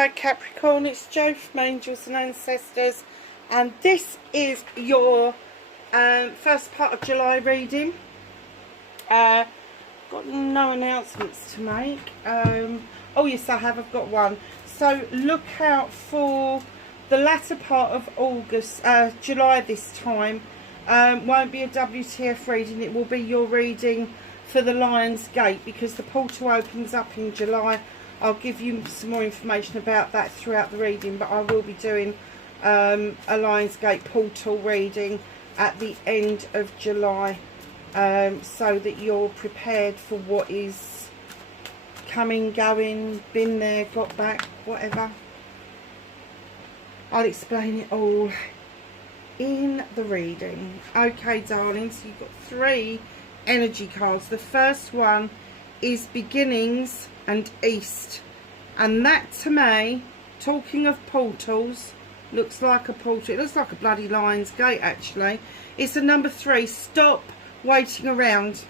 Hi Capricorn, it's Jo from Angels and Ancestors, and this is your first part of July reading. Got no announcements to make. Oh yes, I have. I've got one. So look out for the latter part of August, July this time. Won't be a WTF reading. It will be your reading for the Lion's Gate, because the portal opens up in July. I'll give you some more information about that throughout the reading, but I will be doing a Lion's Gate portal reading at the end of July, so that you're prepared for what is coming, going, been there, got back, whatever. I'll explain it all in the reading. Okay, darlings, so you've got 3 energy cards. The first one is beginnings and east, and that to me, talking of portals, looks like a portal. It looks like a bloody Lion's Gate actually. It's the number 3. Stop waiting around.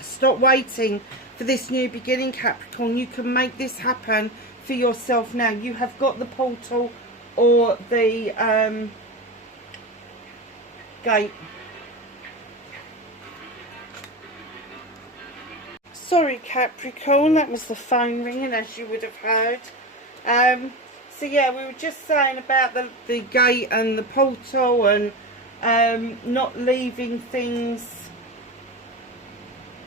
Stop waiting for this new beginning, Capricorn. You can make this happen for yourself now. You have got the portal or the gate. Sorry Capricorn, that was the phone ringing, as you would have heard. So yeah, we were just saying about the gate and the portal, and not leaving things,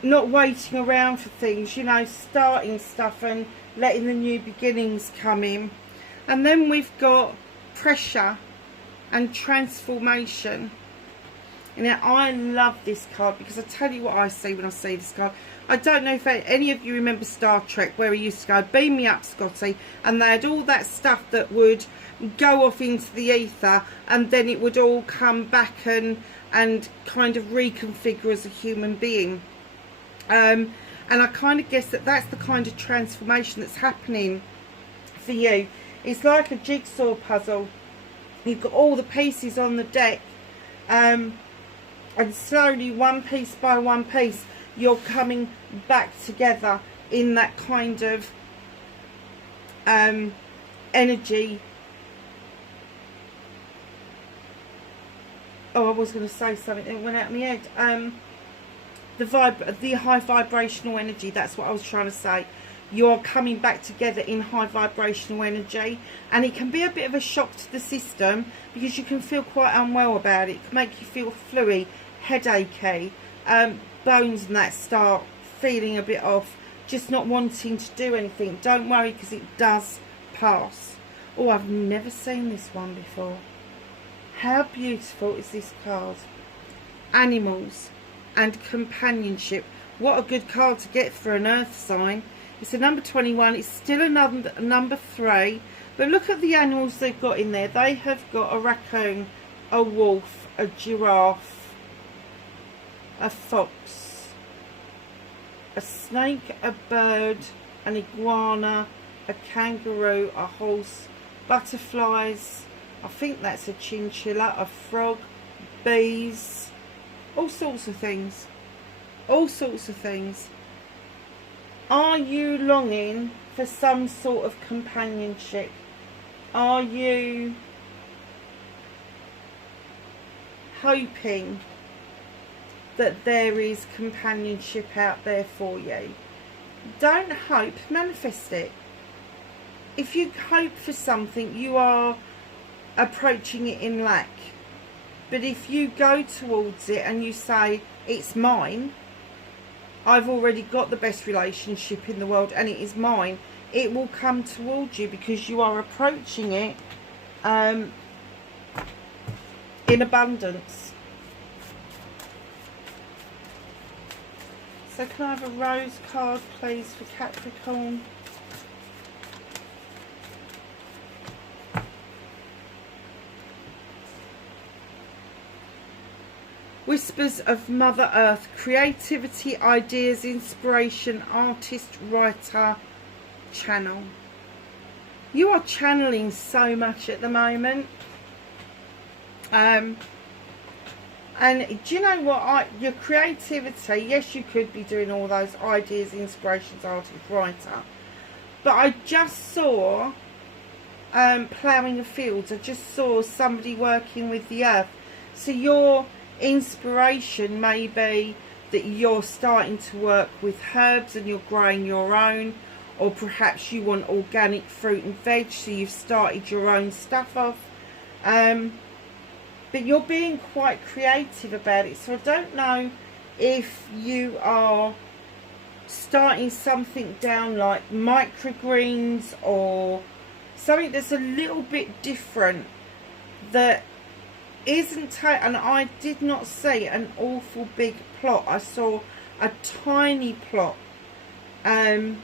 not waiting around for things, you know, starting stuff and letting the new beginnings come in. And then we've got pressure and transformation. Now, I love this card because I tell you what I see when I see this card. I don't know if any of you remember Star Trek, where he used to go, beam me up, Scotty, and they had all that stuff that would go off into the ether, and then it would all come back and kind of reconfigure as a human being. And I kind of guess that that's the kind of transformation that's happening for you. It's like a jigsaw puzzle. You've got all the pieces on the deck, and slowly, one piece by one piece, you're coming back together in that kind of energy. Oh, I was going to say something, it went out of my head. The high vibrational energy, that's what I was trying to say. You're coming back together in high vibrational energy, and it can be a bit of a shock to the system because you can feel quite unwell about it. It can make you feel fluey, headachy, bones and that start feeling a bit off, just not wanting to do anything. Don't worry, because it does pass. Oh, I've never seen this one before. How beautiful is this card? Animals and companionship. What a good card to get for an earth sign. It's a number 21. It's still another number 3, but look at the animals they've got in there. They have got a raccoon, a wolf, a giraffe, a fox, a snake, a bird, an iguana, a kangaroo, a horse, butterflies, I think that's a chinchilla, a frog, bees, all sorts of things. All sorts of things. Are you longing for some sort of companionship? Are you hoping that there is companionship out there for you? Don't hope, manifest it. If you hope for something, you are approaching it in lack. But if you go towards it and you say, it's mine, I've already got the best relationship in the world and it is mine, it will come towards you because you are approaching it in abundance. So can I have a rose card please for Capricorn? Whispers of Mother Earth, creativity, ideas, inspiration, artist, writer, channel. You are channeling so much at the moment. And do you know what? Your creativity, yes, you could be doing all those ideas, inspirations, artist, writer. But I just saw ploughing the fields. I just saw somebody working with the earth. So your inspiration may be that you're starting to work with herbs and you're growing your own, or perhaps you want organic fruit and veg, so you've started your own stuff off. But you're being quite creative about it. So I don't know if you are starting something down like microgreens or something that's a little bit different, that isn't and I did not see an awful big plot. I saw a tiny plot of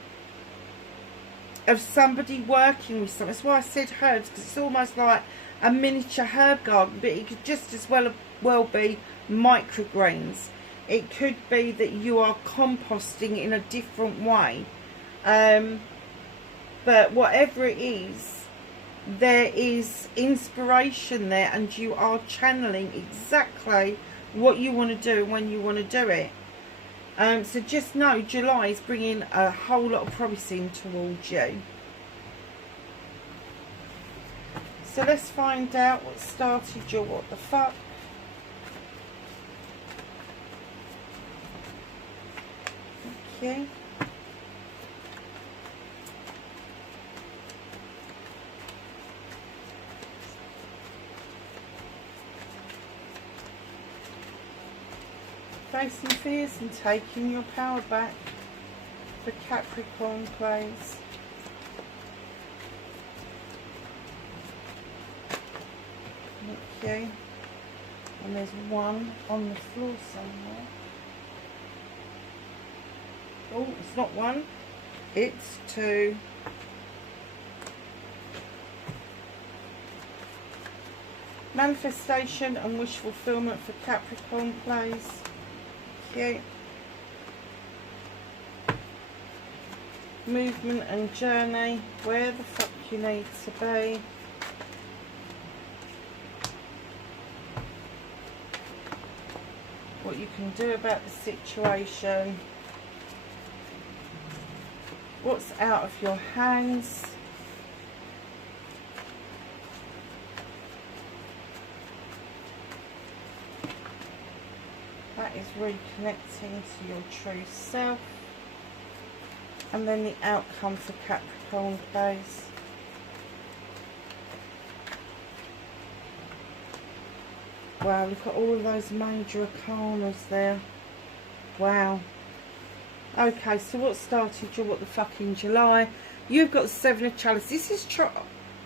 somebody working with something. That's why I said herbs, because it's almost like a miniature herb garden, but it could just as well be microgreens. It could be that you are composting in a different way, but whatever it is, there is inspiration there, and you are channeling exactly what you want to do and when you want to do it. So just know July is bringing a whole lot of promising towards you. So let's find out what started your what the fuck. Okay. Facing fears and taking your power back for Capricorn, please. Okay. And there's one on the floor somewhere. Oh, it's not one, it's two. Manifestation and wish fulfillment for Capricorn, please. Okay. Movement and journey, where the fuck you need to be. What you can do about the situation. What's out of your hands. That is reconnecting to your true self. And then the outcome for Capricorn, please. Wow, look at all of those major arcanas there. Wow. Okay, so what started your what the fuck in July? You've got the Seven of Chalice. This is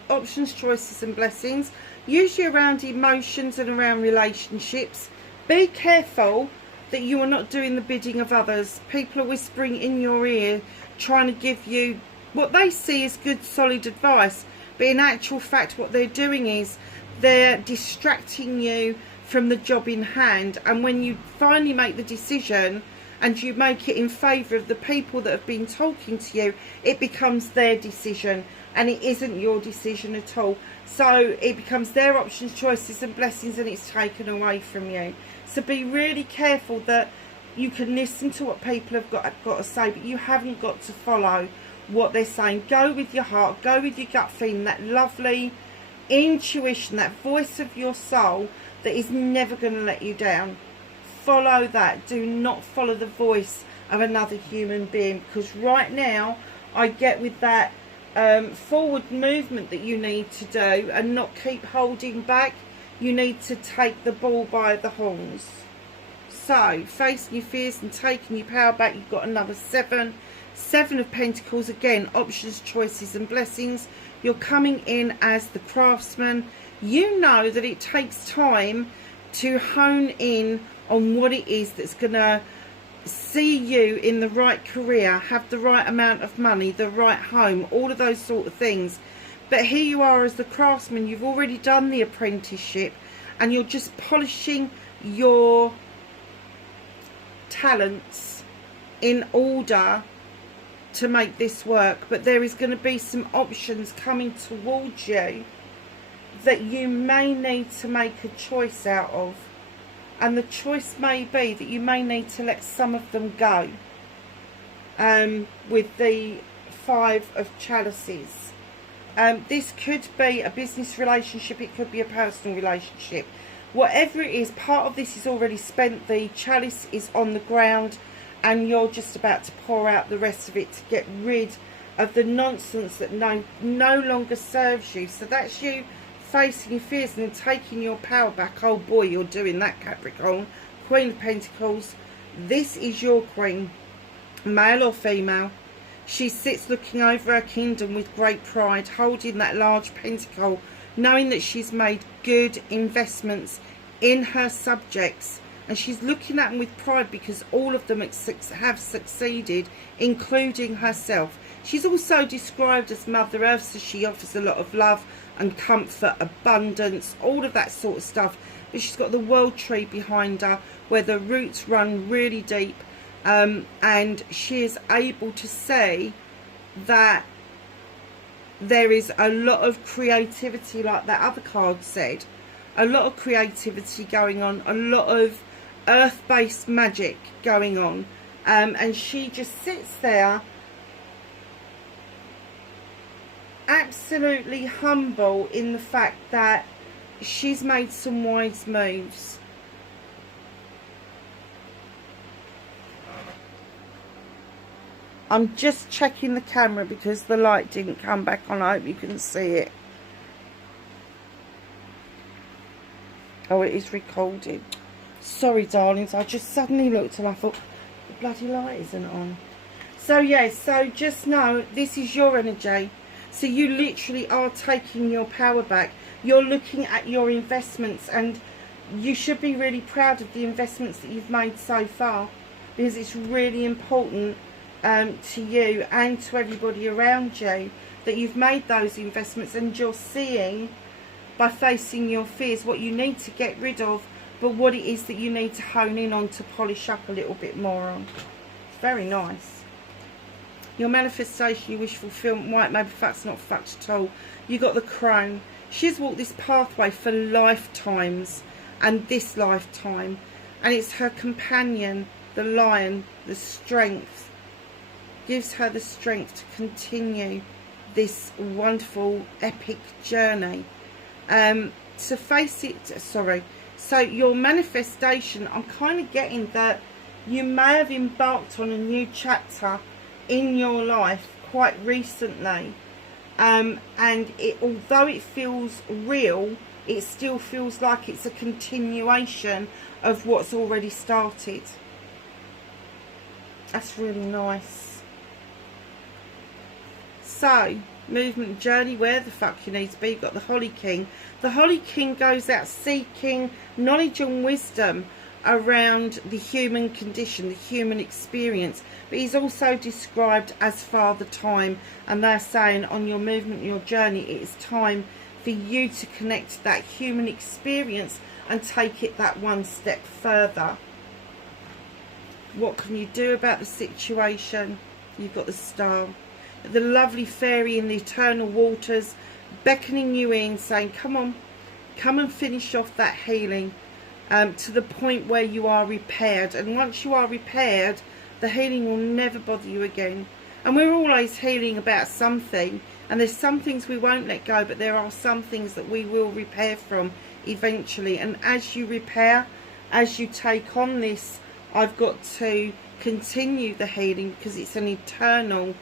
options, choices and blessings. Usually around emotions and around relationships. Be careful that you are not doing the bidding of others. People are whispering in your ear, trying to give you what they see as good, solid advice. But in actual fact, what they're doing is they're distracting you from the job in hand. And when you finally make the decision and you make it in favour of the people that have been talking to you, it becomes their decision and it isn't your decision at all. So it becomes their options, choices and blessings, and it's taken away from you. So be really careful that you can listen to what people have got to say, but you haven't got to follow what they're saying. Go with your heart, go with your gut feeling, that lovely intuition, that voice of your soul that is never going to let you down. Follow that. Do not follow the voice of another human being, because right now I get with that forward movement that you need to do and not keep holding back. You need to take the bull by the horns. So facing your fears and taking your power back, you've got another seven of Pentacles. Again, options, choices and blessings. You're coming in as the craftsman. You know that it takes time to hone in on what it is that's going to see you in the right career, have the right amount of money, the right home, all of those sort of things. But here you are as the craftsman. You've already done the apprenticeship and you're just polishing your talents in order to make this work. But there is going to be some options coming towards you that you may need to make a choice out of. And the choice may be that you may need to let some of them go. With the Five of Chalices. This could be a business relationship, it could be a personal relationship. Whatever it is, part of this is already spent. The chalice is on the ground and you're just about to pour out the rest of it to get rid of the nonsense that no longer serves you. So that's you facing your fears and taking your power back. Oh boy, you're doing that, Capricorn. Queen of Pentacles. This is your queen, male or female. She sits looking over her kingdom with great pride, holding that large pentacle, knowing that she's made good investments in her subjects, and she's looking at them with pride because all of them have succeeded, including herself. She's also described as Mother Earth, so she offers a lot of love and comfort, abundance, all of that sort of stuff. But she's got the world tree behind her where the roots run really deep, and she is able to say that there is a lot of creativity, like that other card said, a lot of creativity going on, a lot of earth-based magic going on, and she just sits there absolutely humble in the fact that she's made some wise moves. I'm just checking the camera because the light didn't come back on. I hope you can see it. Oh, it is recorded. Sorry, darlings. I just suddenly looked and I thought, the bloody light isn't on. So, yes. So, just know this is your energy. So, you literally are taking your power back. You're looking at your investments and you should be really proud of the investments that you've made so far, because it's really important to you and to everybody around you that you've made those investments, and you're seeing by facing your fears what you need to get rid of, but what it is that you need to hone in on to polish up a little bit more on. It's very nice. Your manifestation, your wish fulfillment, white maybe facts, not facts at all. You got the crone. She's walked this pathway for lifetimes and this lifetime, and it's her companion, the lion, the strength, gives her the strength to continue this wonderful epic journey. So face it, sorry, so your manifestation, I'm kind of getting that you may have embarked on a new chapter in your life quite recently, and although it feels real, it still feels like it's a continuation of what's already started. That's really nice. So, movement journey, where the fuck you need to be. You've got the Holly King. The Holly King goes out seeking knowledge and wisdom around the human condition, the human experience. But he's also described as Father Time. And they're saying on your movement, your journey, it is time for you to connect to that human experience and take it that one step further. What can you do about the situation? You've got the Star. The lovely fairy in the eternal waters beckoning you in, saying, come on, come and finish off that healing, to the point where you are repaired. And once you are repaired, the healing will never bother you again. And we're always healing about something, and there's some things we won't let go, but there are some things that we will repair from eventually. And as you repair, as you take on this, I've got to continue the healing because it's an eternal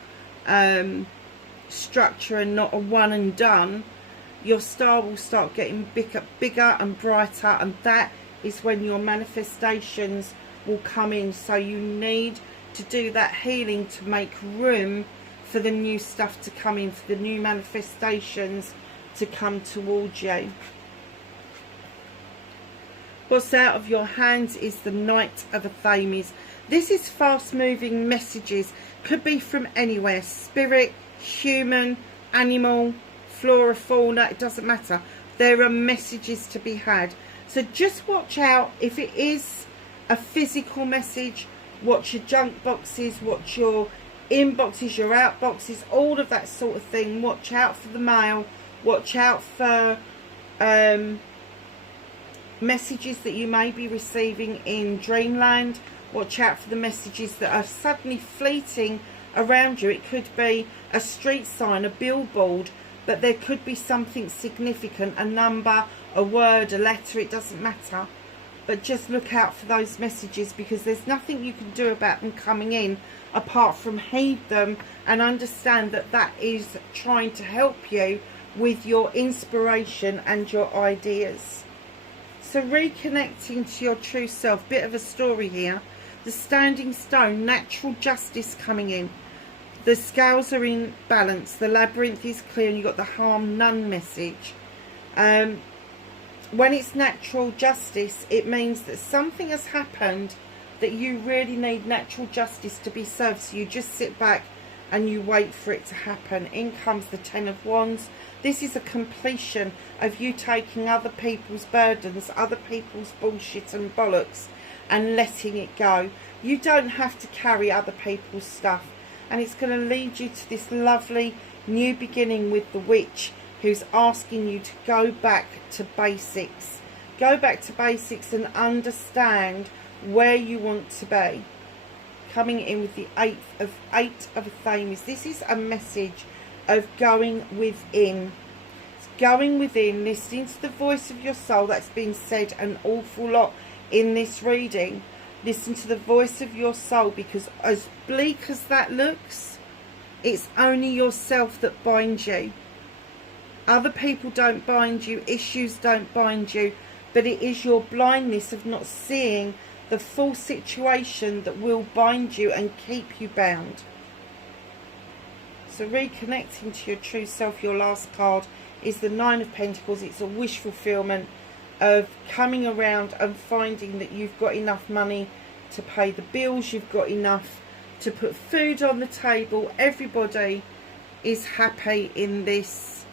structure and not a one and done. Your star will start getting bigger and brighter, and that is when your manifestations will come in. So you need to do that healing to make room for the new stuff to come in, for the new manifestations to come towards you. What's out of your hands is the Knight of Athames. This is fast moving messages, could be from anywhere, spirit, human, animal, flora, fauna, it doesn't matter. There are messages to be had. So just watch out. If it is a physical message, watch your junk boxes, watch your inboxes, your outboxes, all of that sort of thing. Watch out for the mail, watch out for messages that you may be receiving in dreamland. Watch out for the messages that are suddenly fleeting around you. It could be a street sign, a billboard, but there could be something significant, a number, a word, a letter, it doesn't matter. But just look out for those messages, because there's nothing you can do about them coming in apart from heed them and understand that that is trying to help you with your inspiration and your ideas. So reconnecting to your true self, bit of a story here. The standing stone, natural justice coming in. The scales are in balance. The labyrinth is clear, and you've got the harm none message. When it's natural justice, it means that something has happened that you really need natural justice to be served. So you just sit back and you wait for it to happen. In comes the Ten of Wands. This is a completion of you taking other people's burdens, other people's bullshit and bollocks, and letting it go. You don't have to carry other people's stuff. And it's going to lead you to this lovely new beginning with the witch, who's asking you to go back to basics. Go back to basics and understand where you want to be. Coming in with the eight of Thames. This is a message of going within. It's going within, listening to the voice of your soul. That's been said an awful lot in this reading. Listen to the voice of your soul, because as bleak as that looks, it's only yourself that binds you. Other people don't bind you, issues don't bind you, but it is your blindness of not seeing the full situation that will bind you and keep you bound. So reconnecting to your true self, your last card is the Nine of Pentacles. It's a wish fulfillment of coming around and finding that you've got enough money to pay the bills, you've got enough to put food on the table. Everybody is happy in this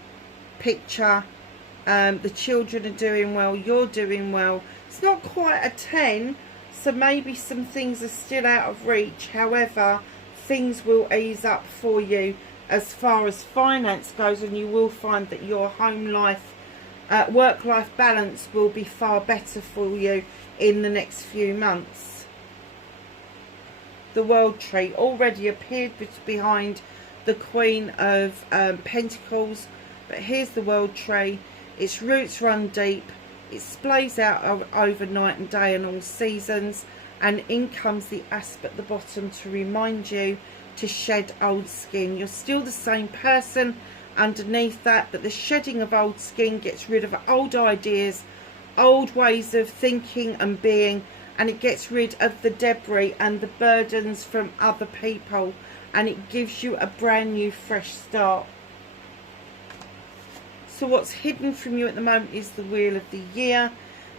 picture. The children are doing well, you're doing well. It's not quite a 10, so maybe some things are still out of reach. However, things will ease up for you as far as finance goes, and you will find that your home life, work-life balance will be far better for you in the next few months. The World Tree already appeared behind the Queen of Pentacles, but here's the World Tree. Its roots run deep, it splays out over night and day and all seasons, and in comes the asp at the bottom to remind you to shed old skin. You're still the same person underneath that, but the shedding of old skin gets rid of old ideas, old ways of thinking and being, and it gets rid of the debris and the burdens from other people, and it gives you a brand new fresh start. So what's hidden from you at the moment is the Wheel of the Year.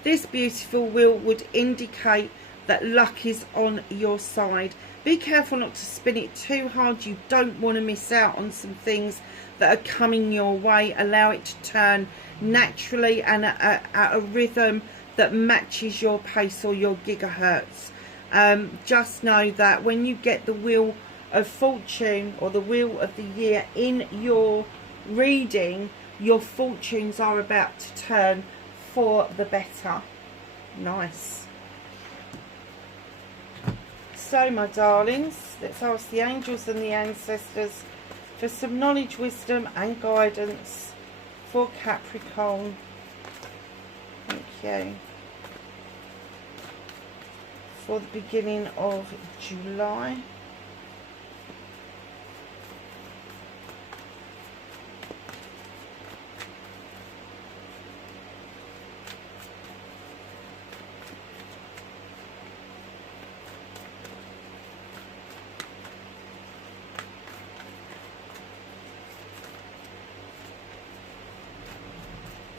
This beautiful wheel would indicate that luck is on your side. Be careful not to spin it too hard. You don't want to miss out on some things that are coming your way. Allow it to turn naturally and at a rhythm that matches your pace or your gigahertz. Just know that when you get the Wheel of Fortune or the Wheel of the Year in your reading, your fortunes are about to turn for the better. Nice. So my darlings, let's ask the angels and the ancestors for some knowledge, wisdom and guidance for Capricorn. Thank you. For the beginning of July.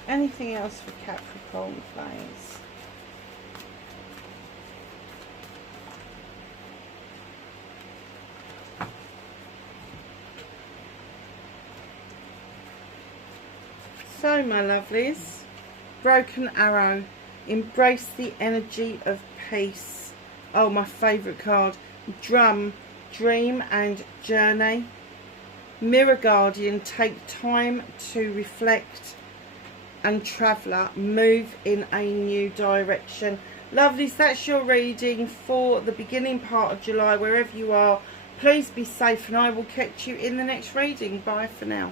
Anything else for Capricorn, please? So, my lovelies, Broken Arrow, embrace the energy of peace. Oh, my favourite card. Drum, dream and journey. Mirror Guardian, take time to reflect. And Traveller, move in a new direction. Lovelies, that's your reading for the beginning part of July. Wherever you are, Please be safe, and I will catch you in the next reading. Bye for now.